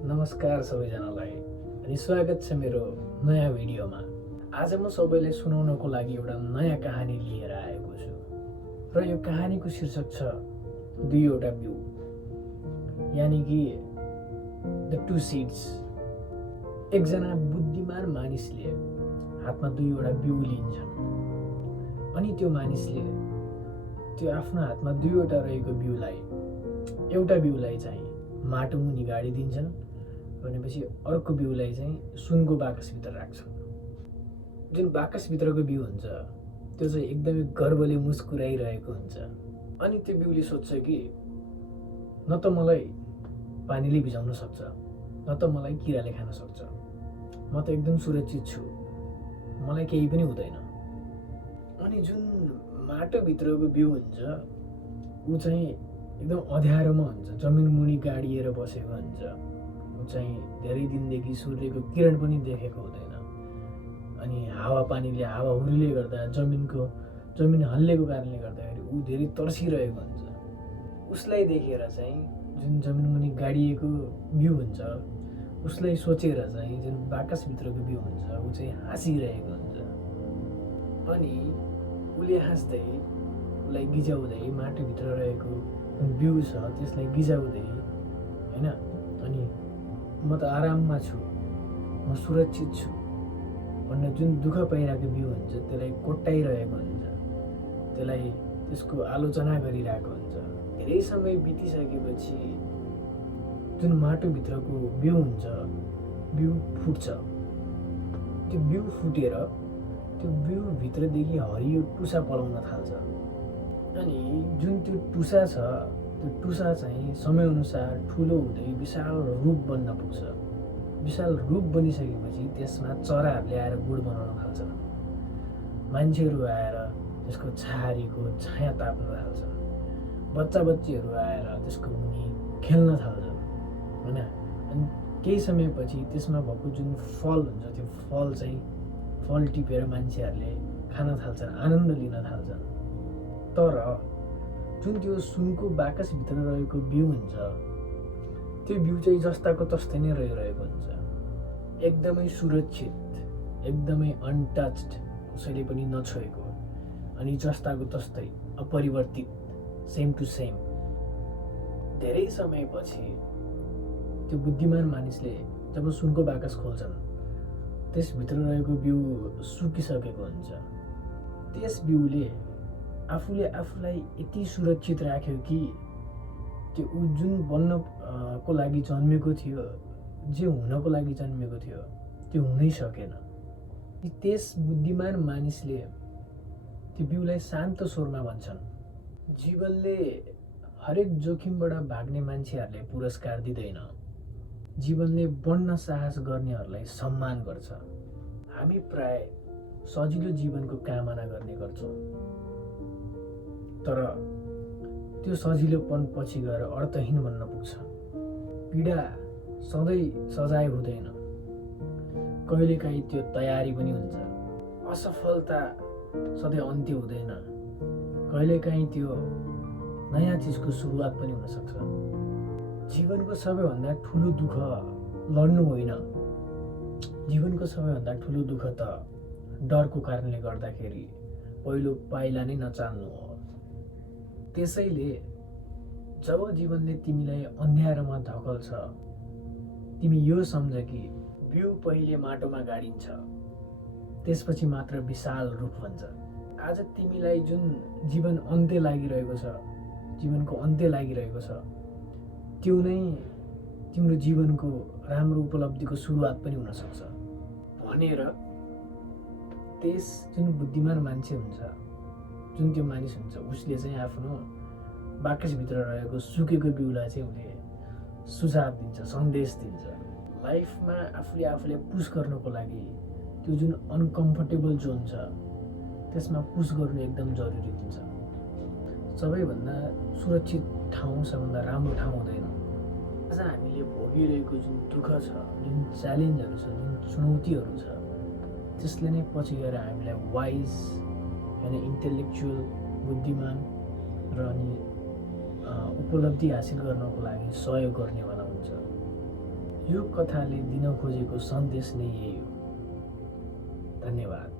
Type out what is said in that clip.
नमस्कार सबैजनालाई अनि स्वागत छ मेरो नयाँ भिडियोमा। आज म सबैलाई सुनाउनको लागि एउटा नयाँ कहानी लिएर आएको छु र यो कहानीको शीर्षक छ दुईवटा बिउ, यानि कि द टु सिड्स। एकजना बुद्धिमान मानिसले हातमा दुईवटा बिउ लिन्छन् अनि त्यो मानिसले त्यो आफ्नो हातमा दुईवटा रहेको बिउलाई, एउटा बिउलाई चाहिँ माटो मुनि गाडिदिन्छन् भनेपछि अर्को बिउलाई चाहिँ सुनको बाकसभित्र राख्छन्। जुन बाकसभित्रको बिउ हुन्छ त्यो चाहिँ एकदमै गर्वले मुस्कुराइरहेको हुन्छ अनि त्यो बिउले सोध्छ कि न त मलाई पानीले भिजाउन सक्छ, न त मलाई किराले खान सक्छ, म त एकदम सुरक्षित छु, मलाई केही पनि हुँदैन। अनि जुन माटोभित्रको बिउ हुन्छ ऊ चाहिँ एकदम अँध्यारोमा हुन्छ, जमिन मुनि गाडिएर बसेको हुन्छ। ऊ चाहिँ धेरै दिनदेखि सूर्यको किरण पनि देखेको हुँदैन अनि हावापानीले, हावाहुरीले गर्दा, जमिन हल्लेको कारणले गर्दाखेरि ऊ धेरै तर्सिरहेको हुन्छ। उसलाई देखेर चाहिँ जुन जमिन मुनि गाडिएको बिउ हुन्छ उसलाई सोचेर चाहिँ जुन बाकसभित्रको बिउ हुन्छ ऊ चाहिँ हाँसिरहेको हुन्छ अनि उसले हाँस्दै उसलाई गिजाउँदै माटोभित्र रहेको बिउ छ त्यसलाई गिजाउँदै होइन, अनि म त आराममा छु, म सुरक्षित छु भनेर जुन दुःख पाइरहेको बिउ हुन्छ त्यसलाई कोट्टाइरहेको हुन्छ, त्यसलाई त्यसको आलोचना गरिरहेको हुन्छ। धेरै समय बितिसकेपछि जुन माटोभित्रको बिउ हुन्छ बिउ फुट्छ। त्यो बिउ फुटेर त्यो बिउभित्रदेखि हरियो टुसा पलाउन थाल्छ अनि जुन त्यो टुसा छ त्यो टुसा चाहिँ समयअनुसार ठुलो हुँदै विशाल रूप बन्न पुग्छ। विशाल रूप बनिसकेपछि त्यसमा चराहरूले आएर गुड बनाउन थाल्छन्, मान्छेहरू आएर त्यसको छाहारीको छाया ताप्न थाल्छन्, बच्चा बच्चीहरू आएर त्यसको मुनि खेल्न थाल्छन् होइन। अनि केही समयपछि त्यसमा भएको जुन फल हुन्छ त्यो फल टिपेर मान्छेहरूले खान थाल्छन्, आनन्द लिन थाल्छन्। तर जुन त्यो सुनको बाकसभित्र रहेको बिउ हुन्छ त्यो बिउ चाहिँ जस्ताको तस्तै नै रहिरहेको हुन्छ, एकदमै सुरक्षित, एकदमै अनटच्ड, कसैले पनि नछोएको अनि जस्ताको तस्तै अपरिवर्तित, सेम टु सेम। धेरै समयपछि त्यो बुद्धिमान मानिसले जब सुनको बाकस खोल्छन् त्यसभित्र रहेको बिउ सुकिसकेको हुन्छ। त्यस बिउले आफूले आफूलाई यति सुरक्षित राख्यो कि त्यो ऊ जुन बन्नको लागि जन्मेको थियो, जे हुनको लागि जन्मेको थियो त्यो हुनै सकेन। त्यस बुद्धिमान मानिसले त्यो बिउलाई शान्त स्वरमा भन्छन्, जीवनले हरेक जोखिमबाट भाग्ने मान्छेहरूलाई पुरस्कार दिँदैन, जीवनले बढ्न साहस गर्नेहरूलाई सम्मान गर्छ। हामी प्राय सजिलो जीवनको कामना गर्ने गर्छौँ तर त्यो सजिलोपन पछि गएर अर्थहीन बन्न पुग्छ। पीडा सधैँ सजाय हुँदैन, कहिलेकाहीँ त्यो तयारी पनि हुन्छ। असफलता सधैँ अन्त्य हुँदैन, कहिलेकाहीँ त्यो नयाँ चिजको सुरुवात पनि हुनसक्छ। जीवनको सबैभन्दा ठुलो दुःख लड्नु होइन, जीवनको सबैभन्दा ठुलो दुःख त डरको कारणले गर्दाखेरि पहिलो पाइला नै नचाल्नु हो। त्यसैले जब जीवनले तिमीलाई अँध्यारोमा धकल्छ तिमी यो सम्झ कि बिउ पहिले माटोमा गाडिन्छ, त्यसपछि मात्र विशाल रूप हुन्छ। आज तिमीलाई जुन जीवन अन्त्य लागिरहेको छ, जीवनको अन्त्य लागिरहेको छ त्यो नै तिम्रो जीवनको राम्रो उपलब्धिको सुरुवात पनि हुनसक्छ भनेर त्यस जुन बुद्धिमान मान्छे हुन्छ, जुन त्यो मानिस हुन्छ उसले चाहिँ आफ्नो बाकसभित्र रहेको सुकेको बिउलाई चाहिँ उसले सुझाव दिन्छ, सन्देश दिन्छ। लाइफमा आफूले आफूलाई पुस गर्नको लागि त्यो जुन अनकम्फर्टेबल जोन छ त्यसमा पुस गर्नु एकदम जरुरी हुन्छ। सबैभन्दा सुरक्षित ठाउँ सबभन्दा राम्रो ठाउँ हुँदैन। आज हामीले भोगिरहेको जुन दुःख छ, जुन च्यालेन्जहरू छ, जुन चुनौतीहरू छ त्यसले नै पछि गएर हामीलाई वाइज होइन, इन्टेलेक्चुअल, बुद्धिमान र अनि उपलब्धि हासिल गर्नको लागि सहयोग गर्नेवाला हुन्छ। यो कथाले दिन खोजेको सन्देश नै यही हो। धन्यवाद।